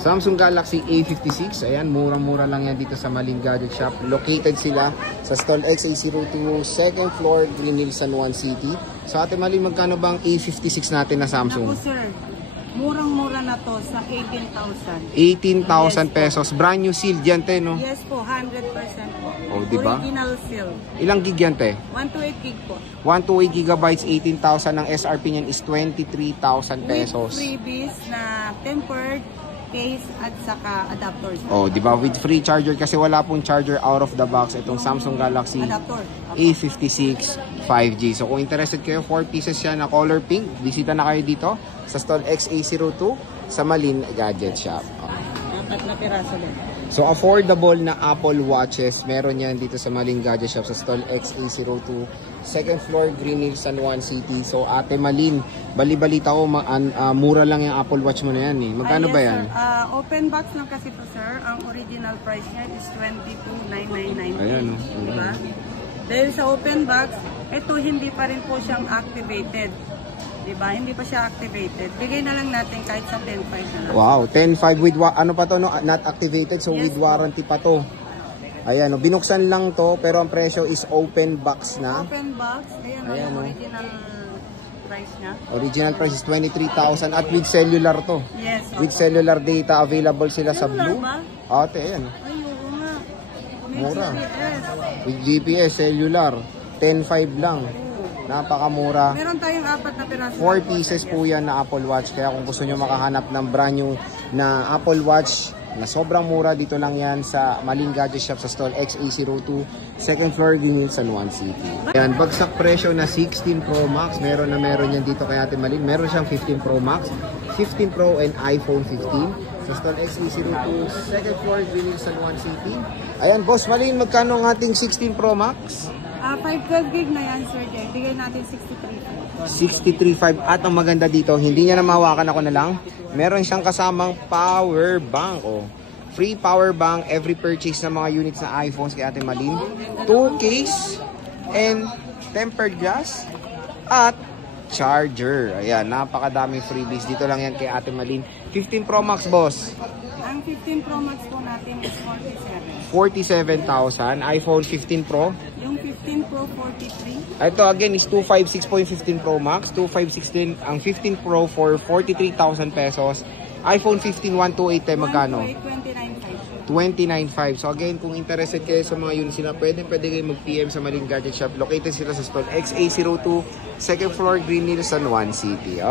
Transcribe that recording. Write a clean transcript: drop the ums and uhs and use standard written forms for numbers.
Samsung Galaxy A56. Ayan, murang-mura lang yan dito sa Maling Gadget Shop. Located sila sa Stall XA02, 2nd floor, Green Hills, San Juan City. So Ate Maling, magkano bang A56 natin na Samsung? Naku sir, murang-mura na to sa 18,000. 18,000 pesos. Brand new sealed yan, te, no? Yes po, 100% po. Oh, diba? Original seal. Ilang gig yan, te? 128 gig po. 128 gigabytes, 18,000. Ang SRP niyan is 23,000 pesos. With freebies na tempered case at saka adapters. Oh, di ba? With free charger kasi wala pong charger out of the box itong Samsung Galaxy Adapter. A56 5G. So kung interested kayo, 4 pieces siya na color pink. Bisita na kayo dito sa Stall XA02 sa Malin Gadget Shop. Apat na piraso din. So affordable na Apple Watches meron yan dito sa Malin Gadget Shop sa Stall XA02, 2nd floor, Green Hills, San Juan City. So Ate Malin, bali-balita ko mura lang yung Apple Watch mo na yan eh. Magkano ba yan? Sir. Open box lang kasi to sir. Ang original price niya is 22,999. Ayan, no? Diba? Dahil sa open box, ito hindi pa rin po siyang activated. Diba? Hindi pa siya activated. Bigay na lang natin kahit sa 10.5 na lang. Wow, 10.5 with ano pa to, no? Not activated, so Yes, with warranty pa to. Ayan, no? Binuksan lang to pero ang presyo is open box na. Open box, ayan, Ayan, yung no? original price niya. Original price is 23,000 at with cellular to. Yes. With cellular data available sila sa Cellular Blue. ba? Ate, ayan. Ay, oo nga. May Mura. GPS. With GPS, cellular, 10.5 lang. Napakamura. Meron tayong apat na piraso. 4 pieces po yan na Apple Watch. Kaya kung gusto nyo makahanap ng brand new na Apple Watch na sobrang mura, dito lang yan sa Maling Gadget Shop sa Stall XA02, 2nd floor, Green Hills, San Juan City. Ayan, bagsak presyo na 16 Pro Max. Meron yan dito kay Ate Maling. Meron siyang 15 Pro Max, 15 Pro and iPhone 15 sa Stall XA02, 2nd floor, Green Hills, San Juan City. Ayan, Boss Maling, magkano ang ating 16 Pro Max? 512 gig na yan, Sir Jay. Bigay natin 63. 63.5 at ang maganda dito, hindi niya na mahawakan, ako na lang. Meron siyang kasamang power bank. Oh. Free power bank every purchase ng mga units na iPhones kay Ate Malin. 2 case and tempered glass at charger. Ayan, napakadaming freebies. Dito lang yan kay Ate Malin. 15 Pro Max, boss. Ang 15 Pro Max po natin is 47,000. iPhone 15 Pro. Yung 15 Pro, 43. Ito again is 256.15 Pro Max, 256 ang 15 Pro for 43,000 pesos. iPhone 15 128 tayo magkano? 29.5. So again, kung interested kayo sa mga units sila, pwede kayo mag-PM sa Maling Gadget Shop. Located sila sa Stall XA02, 2nd floor, Green Hills, San Juan City.